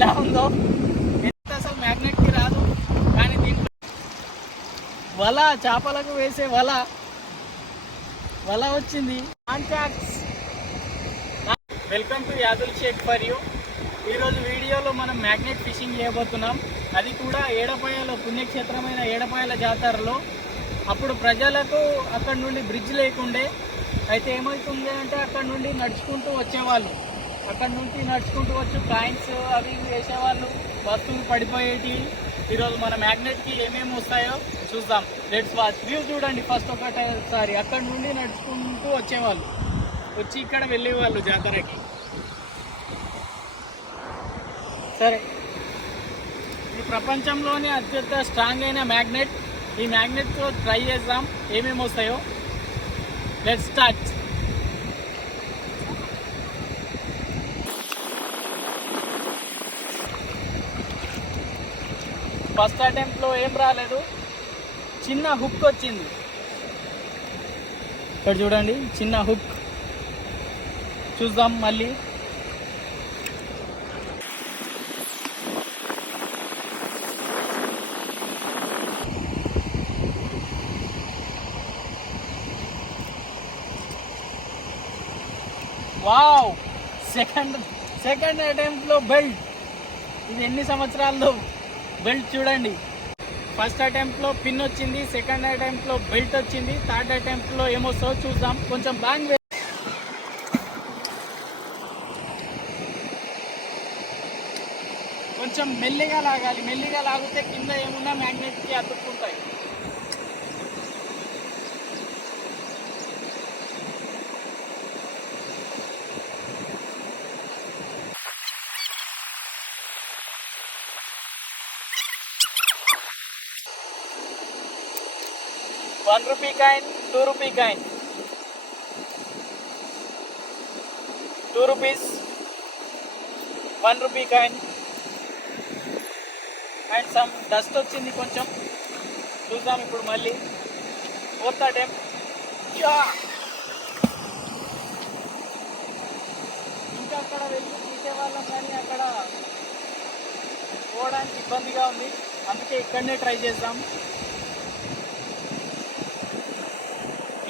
ఎలా ఉందో. ఎంత అసలు మ్యాగ్నెట్కి రాదు, కానీ దీంట్లో వల, చేపలకు వేసే వల వచ్చింది. Welcome to Yadul Sheikh for you. ఈరోజు వీడియోలో మనం మ్యాగ్నెట్ ఫిషింగ్ చేయబోతున్నాం. అది కూడా ఏడపాయల పుణ్యక్షేత్రమైన ఏడపాయల జాతరలో. అప్పుడు ప్రజలకు అక్కడ నుండి బ్రిడ్జ్ లేకుండే. అయితే ఏమవుతుంది అంటే అక్కడ నుండి నడుచుకుంటూ వచ్చేవాళ్ళు. అక్కడ నుండి నడుచుకుంటూ వచ్చి కాయిన్స్ అవి వేసేవాళ్ళు, వస్తువులు పడిపోయేటివి. ఈరోజు మన మ్యాగ్నెట్కి ఏమేమి వస్తాయో చూద్దాం. Let's watch. వ్యూ చూడండి ఫస్ట్ ఒకసారి. అక్కడ నుండి నడుచుకుంటూ వచ్చేవాళ్ళు, వచ్చి ఇక్కడ వెళ్ళేవాళ్ళు జాతరకి. సరే, ఇది ప్రపంచంలోనే అత్యంత స్ట్రాంగ్ అయిన మ్యాగ్నెట్. ఈ మ్యాగ్నెట్తో ట్రై చేద్దాం ఏమేమి వస్తాయో. Let's start. ఫస్ట్ అటెంప్ట్లో ఏం రాలేదు, చిన్న హుక్ వచ్చింది. ఇక్కడ చూడండి, చిన్న హుక్. చూద్దాం మళ్ళీ. వావ్, సెకండ్ అటెంప్ట్లో బెల్ట్. ఇది ఎన్ని సంవత్సరాల్లో బెల్ట్ చూడండి. ఫస్ట్ అటెంప్ట్లో పిన్ వచ్చింది, సెకండ్ అటెంప్ట్లో బెల్ట్ వచ్చింది, థర్డ్ అటెంప్ట్లో ఏమొస్తుందో చూద్దాం. కొంచెం బాగా కొంచెం మెల్లిగా లాగాలి. మెల్లిగా లాగితే కింద ఏమున్నా మ్యాగ్నెట్కి అతుక్కుంటాయి. ₹1 కాయిన్, ₹2 కాయిన్, ₹2, ₹1 కాయిన్. అండ్ సమ్ డస్ట్ వచ్చింది కొంచెం. చూద్దాం ఇప్పుడు మళ్ళీ. Fourth attempt. ఇంకా అక్కడ వెళ్ళి తీసేవాళ్ళం, కానీ అక్కడ పోవడానికి ఇబ్బందిగా ఉంది. అందుకే ఇక్కడనే ట్రై చేద్దాం.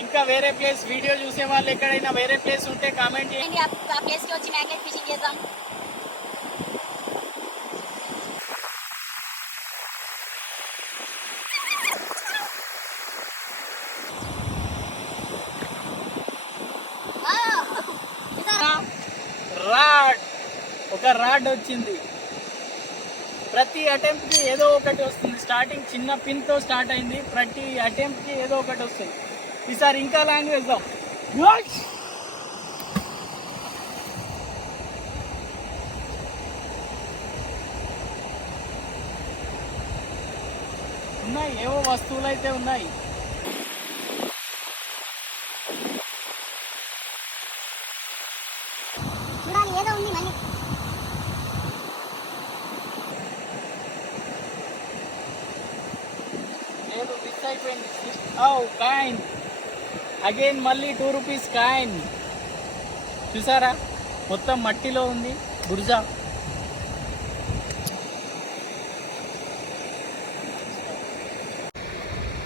ఇంకా వేరే ప్లేస్ వీడియో చూసే వాళ్ళు ఎక్కడైనా వేరే ప్లేస్ ఉంటే కామెంట్ చేయండి. ఆ ప్లేస్కి వచ్చి మ్యాగ్నెట్ ఫిషింగ్ చేద్దాం. ఒక రాడ్ వచ్చింది. ప్రతి అటెంప్ట్కి ఏదో ఒకటి వస్తుంది. స్టార్టింగ్ చిన్న పిన్తో స్టార్ట్ అయింది. ప్రతి అటెంప్ట్కి ఏదో ఒకటి వస్తుంది. ఈసారి ఇంకా లాంగ్ వేద్దాం. ఉన్నాయి, ఏవో వస్తువులు అయితే ఉన్నాయి. ఏదో మిస్ అయిపోయింది. కాయిన్ అగైన్, మళ్ళీ ₹2 కాయిన్. చూసారా, మొత్తం మట్టిలో ఉంది బుర్జా.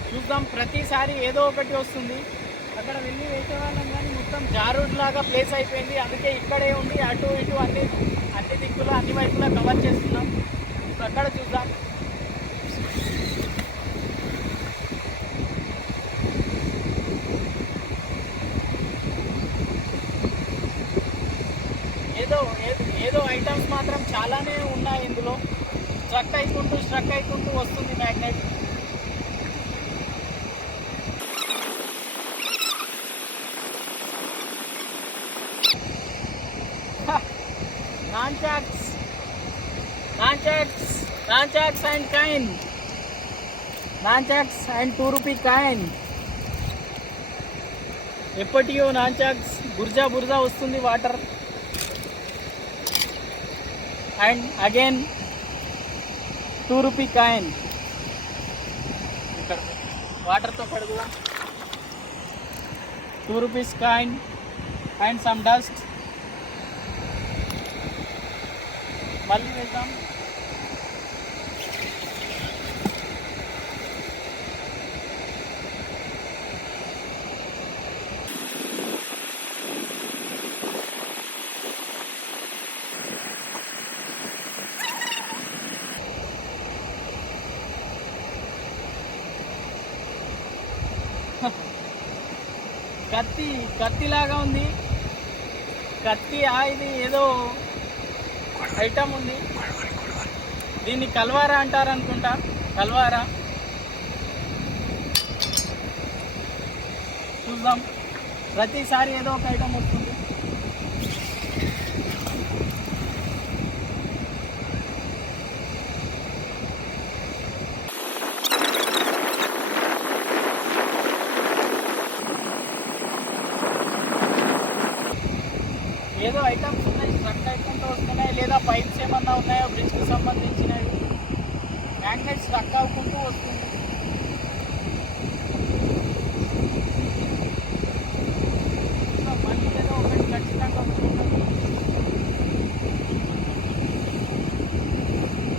చూద్దాం, ప్రతిసారి ఏదో ఒకటి వస్తుంది. అక్కడ వెళ్ళి వేసేవాళ్ళం కానీ మొత్తం జారుడ్ లాగా ప్లేస్ అయిపోయింది. అందుకే ఇక్కడే ఉండి అటు ఇటు అన్ని దిక్కులు అన్ని వైపులా కవర్ చేస్తున్నాం. ఇప్పుడు అక్కడ చూద్దాం. ఏదో ఐటమ్స్ మాత్రం చాలానే ఉన్నాయి ఇందులో. స్ట్రక్ అయికుంటూ వస్తుంది magnet. Nunchucks and coin. Nunchucks and ₹2 coin. ఎప్పటికో నాన్చాక్స్ బుర్జా వస్తుంది వాటర్. అండ్ అగైన్ ₹2 కాయిన్. ఇక్కడ వాటర్తో కడుగుదాం. ₹2 కాయిన్ అండ్ సమ్ డస్ట్. మళ్ళీ వేద్దాం. కత్తిలాగా ఉంది. కత్తి ఇది ఏదో ఐటమ్ ఉంది. దీన్ని కల్వారా అంటారు అనుకుంటా. కల్వారా చూద్దాం. ప్రతిసారి ఏదో ఒక ఐటమ్ వస్తుంది. ఏదో ఐటమ్స్ ఉన్నాయి. ట్రక్ ఐటమ్తో వస్తున్నాయి, లేదా పైప్స్ ఏమన్నా ఉన్నాయో బ్రిడ్జ్కి సంబంధించినవి. మ్యాగ్నెట్ స్ట్రక్ అవ్వకుంటూ వస్తుంది. మళ్ళీ ఏదో ఒకటి ఖచ్చితంగా వస్తుంది.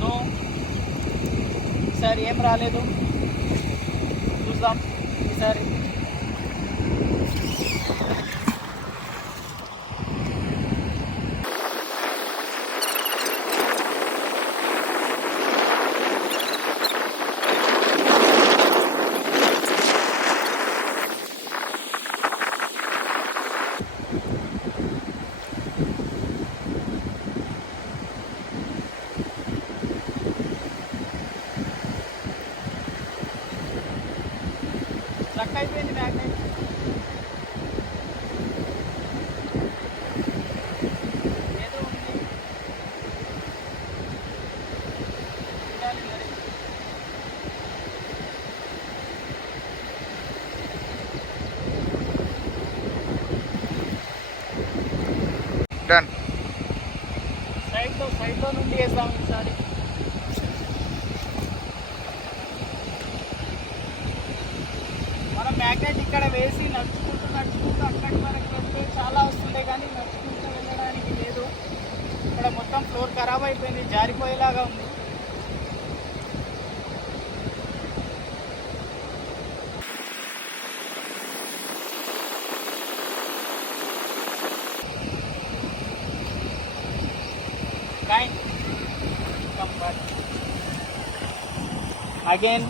నో, ఈసారి ఏం రాలేదు. చూద్దాం ఈసారి. స్ట్రక్ అయిపోయింది మ్యాగ్నెట్. ఏదో ఉంది. చూడాలి మరి. డన్. సైడ్లో నుండి వేద్దాం ఈసారి. మనం మ్యాగ్నెట్ ఇక్కడ వేసి నడుచుకుంటూ అక్కడి వరకు వెళ్తే చాలా వస్తుండే, కానీ నడుచుకుంటూ వెళ్ళడానికి లేదు. ఇక్కడ మొత్తం ఫ్లోర్ ఖరాబ్ అయిపోయింది, జారిపోయేలాగా ఉంది. Coin comfort again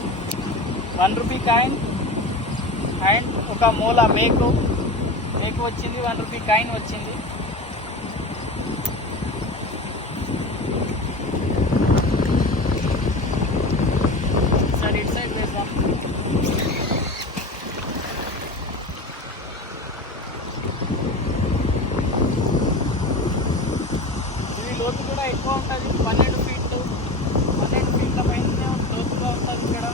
1 rupee coin and ఒక మూల మేకు వచ్చింది. 1 రూపీ కాయిన్ వచ్చింది. సరే ఇటు సైడ్ వేద్దాం. ఇది లోతు కూడా ఎక్కువ ఉంటుంది. 12 ఫీట్ల పైన లోతుగా ఉంటుంది ఇక్కడ.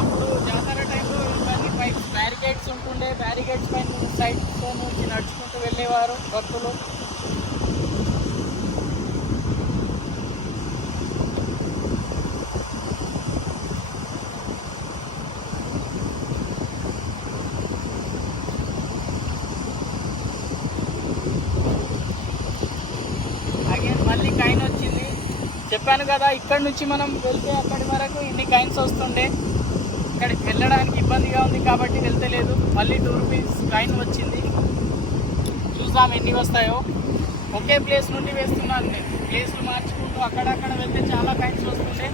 అప్పుడు జాతర టైంలో ఇవన్నీ పైప్ బ్యారికేడ్స్ ఉంటుండే. బ్యారికేడ్స్ పైన సైడ్తో నుంచి నడుచుకుంటూ వెళ్ళేవారు భక్తులు. అగైన్ మళ్ళీ కాయిన్ వచ్చింది. చెప్పాను కదా, ఇక్కడ నుంచి మనం వెళ్తే అక్కడి వరకు ఇన్ని కాయిన్స్ వస్తుండే. ఇక్కడికి వెళ్ళడానికి ఇబ్బందిగా ఉంది కాబట్టి వెళ్తలేదు. మళ్ళీ 2 రూపీస్ కాయిన్ వచ్చింది. చూద్దాం ఎన్ని వస్తాయో. ఒకే ప్లేస్ నుండి వేస్తున్నాను నేను. ప్లేస్లు మార్చుకుంటూ అక్కడక్కడ వెళ్తే చాలా కాయిన్స్ వస్తుండే.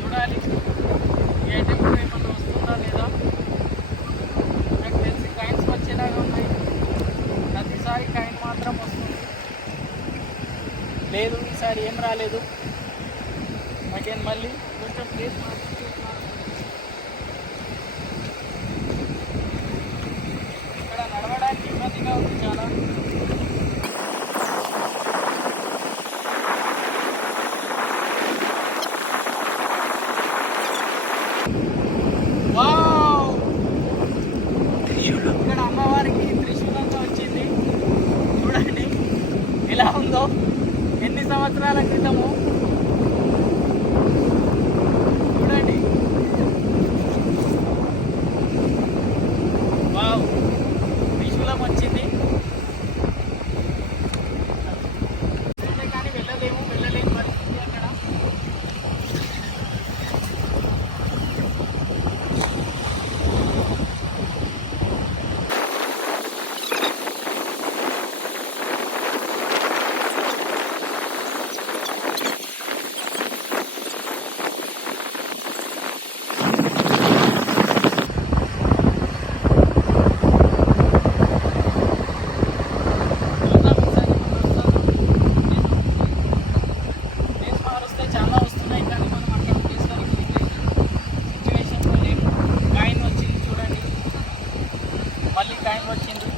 చూడాలి ఏ టైంలో ఏమన్నా వస్తుందా లేదా. నాకు తెలిసి కాయిన్స్ వచ్చేలాగా ఉన్నాయి. ప్రతిసారి కాయిన్ మాత్రం వస్తుంది. లేదు ఈసారి ఏం రాలేదు. అగైన్ మళ్ళీ కొంచెం ప్లేస్ మార్చుకుంటున్నాను. ఇక్కడ నడవడానికి ఇబ్బందిగా ఉంది చాలా. ఇక్కడ అమ్మవారికి త్రిశూలంతో వచ్చింది. సంవత్సరాల క్రితము. చూడండి, వావ్, త్రిశూలం వచ్చింది. కానీ వెళ్ళలేని పరిస్థితి అక్కడ. చాలా వస్తున్నాయి కానీ మనం అక్కడ ప్లేస్ వరకు సిచ్యువేషన్లో లేము. కాయిన్ వచ్చింది చూడండి, మళ్ళీ కాయిన్ వచ్చింది,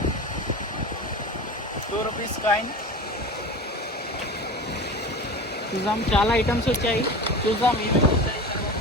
2 రూపీస్ కాయిన్. చూద్దాం, చాలా ఐటమ్స్ వచ్చాయి, చూద్దాం ఏమేమి వచ్చాయి తర్వాత.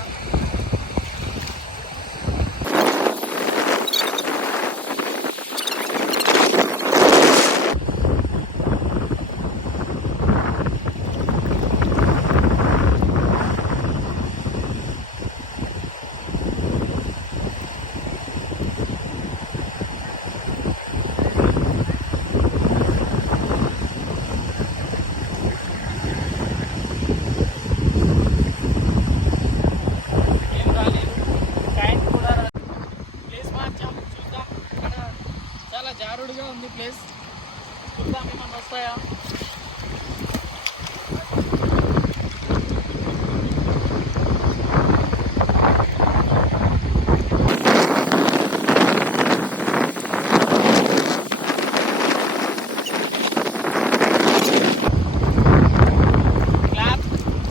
ఏం రాలేదు, కాయిన్ కూడా రాలేదు. ప్లేస్ మార్చాము, చూద్దాం. ఇక్కడ చాలా జారుడుగా ఉంది ప్లేస్, చూద్దాం ఏమన్నా వస్తాయా.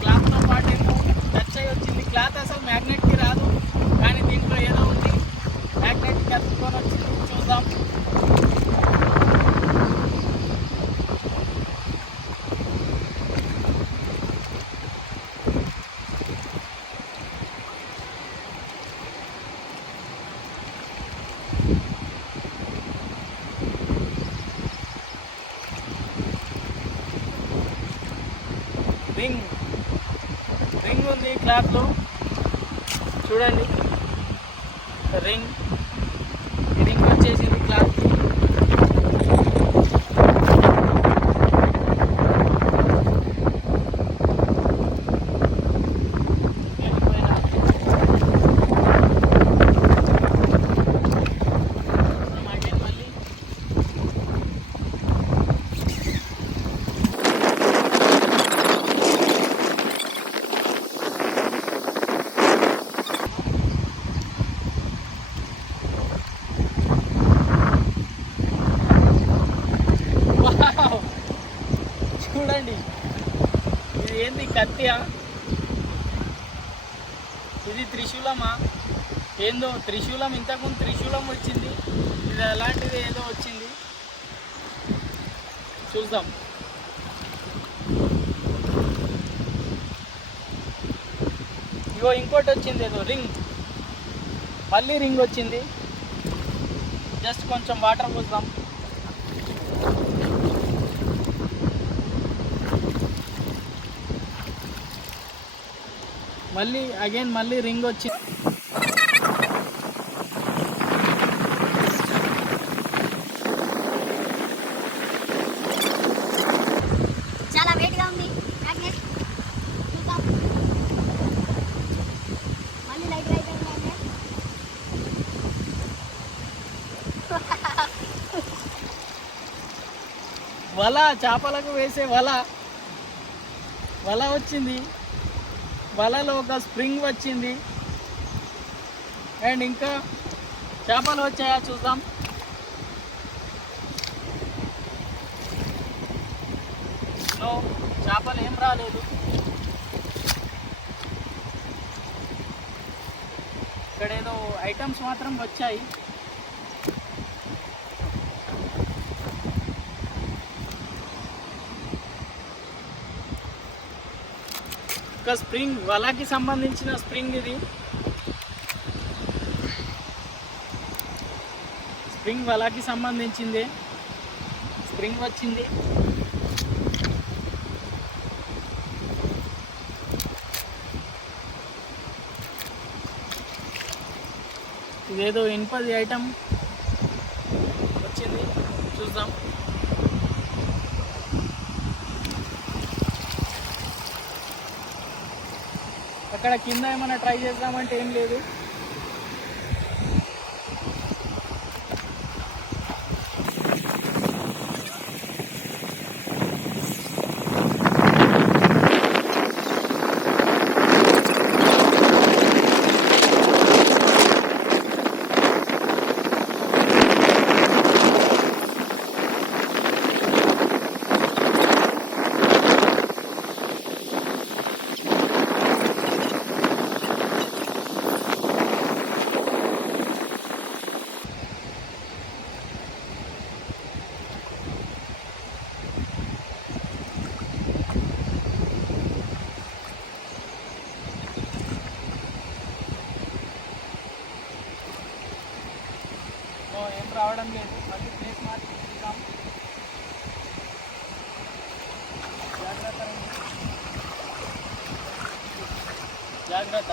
క్లాత్తో పాటు ఏమో టచ్ అయ్యి వచ్చింది. క్లాత్ అసలు మ్యాగ్నెట్కి రాదు, కానీ దీంట్లో ఏదో ఉంది మ్యాగ్నెట్కి అతుక్కొని వచ్చింది. చూద్దాం. రింగ్ ఉంది క్లాత్లో, చూడండి. రింగ్ వచ్చేసింది క్లాత్. మళ్ళీ చూడండి, ఇది ఏంది, కత్తియా? ఇది త్రిశూలమా? ఏందో త్రిశూలం, ఇంతకుముందు త్రిశూలం వచ్చింది, ఇది అలాంటిది ఏదో వచ్చింది, చూద్దాం. ఇగో ఇంకోటి వచ్చింది, ఏదో రింగ్, మళ్ళీ రింగ్ వచ్చింది. జస్ట్ కొంచెం వాటర్ పోద్దాం. మళ్ళీ రింగ్ వచ్చింది. చాలా వేడిగా ఉంది మ్యాగ్నెట్. చూద్దాం. మళ్ళీ లైట్ అయిపోయింది మ్యాగ్నెట్. వల, చేపలకు వేసే వల వచ్చింది. వలలో ఒక స్ప్రింగ్ వచ్చింది. అండ్ ఇంకా చేపలు వచ్చాయా చూద్దాం. నో, చేపలు ఏం రాలేదు. ఇక్కడ ఏదో ఐటమ్స్ మాత్రం వచ్చాయి. ఒక స్ప్రింగ్, వలకి సంబంధించిన స్ప్రింగ్ ఇది. స్ప్రింగ్ వలకి సంబంధించింది. స్ప్రింగ్ వచ్చింది. ఇదేదో ఇనుపది ఐటమ్ వచ్చింది, చూద్దాం. అక్కడ కింద ఏమైనా ట్రై చేద్దామంటే ఏం లేదు. ఏం రావడం లేదు. మళ్ళీ ప్లేస్ మార్చి చూద్దాం. జాగ్రత్త జాగ్రత్త.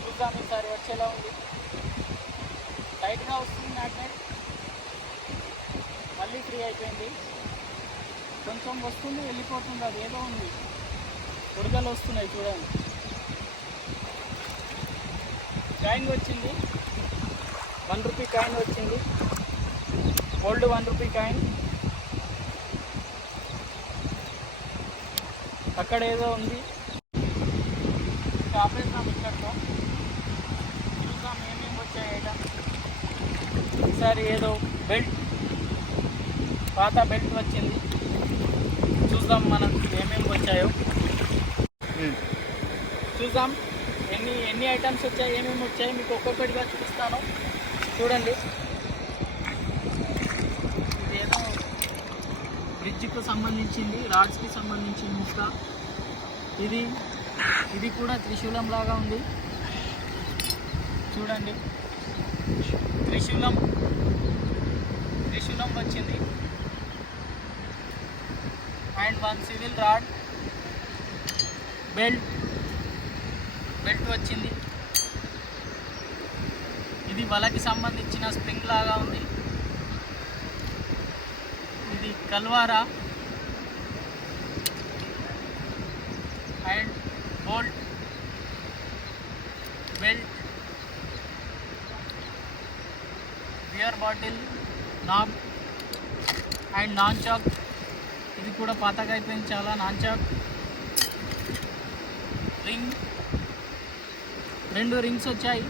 చూద్దాం ఈసారి వచ్చేలా ఉంది. టైట్గా వస్తుంది మ్యాగ్నెట్, మళ్ళీ ఫ్రీ అయిపోయింది. కొంచెం వస్తుంది వెళ్ళిపోతుంది, అది ఏదో ఉంది. ఉడకలు వస్తున్నాయి చూడండి. కాయిన్ వచ్చింది, 1 రూపీ కాయిన్ వచ్చింది, ఓల్డ్ 1 రూపీ కాయిన్. అక్కడ ఏదో ఉంది, ఆపేద్దాం ఇక్కడతో. చూద్దాం ఏమేమి వచ్చాయి ఐటమ్స్. ఈసారి ఏదో బెల్ట్, పాత బెల్ట్ వచ్చింది. చూద్దాం మనకు ఏమేమి వచ్చాయో. చూద్దాం ఎన్ని ఐటమ్స్ వచ్చాయి, ఏమేమి వచ్చాయి మీకు ఒక్కొక్కటిగా చూపిస్తాను. చూడండి, ఇదేదో బ్రిడ్జ్కి సంబంధించింది, రాడ్స్కి సంబంధించింది ముక్క. ఇది కూడా త్రిశూలం లాగా ఉంది. చూడండి, త్రిశూలం వచ్చింది. అండ్ 1 సివిల్ రాడ్, బెల్ట్ వచ్చింది. ఇది వలకి సంబంధించిన స్ప్రింగ్ లాగా ఉంది. ఇది కల్వారా and bolt, belt, beer bottle, knob and nunchuck. ఇది కూడా పాతగా అయిపోయింది చాలా. నాన్ చాక్, రింగ్, 2 రింగ్స్ వచ్చాయి.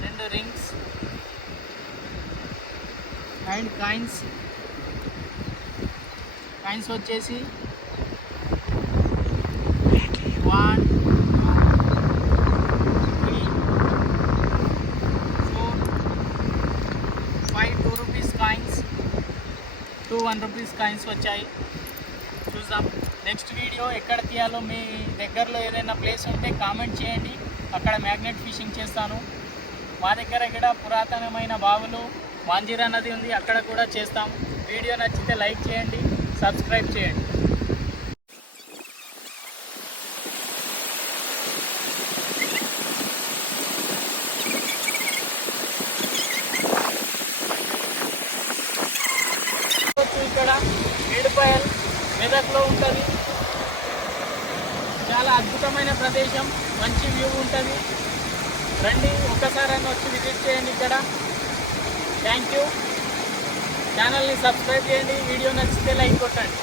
2 రింగ్స్ అండ్ కాయిన్స్ వచ్చేసి 1, 2, 3, 4, 5 2 రూపీస్ కాయిన్స్, 2 1 రూపీస్ కాయిన్స్ వచ్చాయి. చూద్దాం నెక్స్ట్ వీడియో ఎక్కడ తీయాలో. మీ దగ్గరలో ఏదైనా ప్లేస్ ఉంటే కామెంట్ చేయండి, అక్కడ మ్యాగ్నెట్ ఫిషింగ్ చేస్తాను. మా దగ్గర ఇక్కడ పురాతనమైన బావులు, మాంజీరా నది ఉంది, అక్కడ కూడా చేస్తాం. వీడియో నచ్చితే లైక్ చేయండి, సబ్స్క్రైబ్ చేయండి. ఇక్కడ ఏడుపాయల్ మెదక్లో ఉంటుంది. చాలా అద్భుతమైన ప్రదేశం, మంచి వ్యూ ఉంటుంది. రండి, ఒక్కసారైనా వచ్చి విజిట్ చేయండి ఇక్కడ. Thank you. ఛానల్ని సబ్స్క్రైబ్ చేయండి, వీడియో నచ్చితే లైక్ కొట్టండి.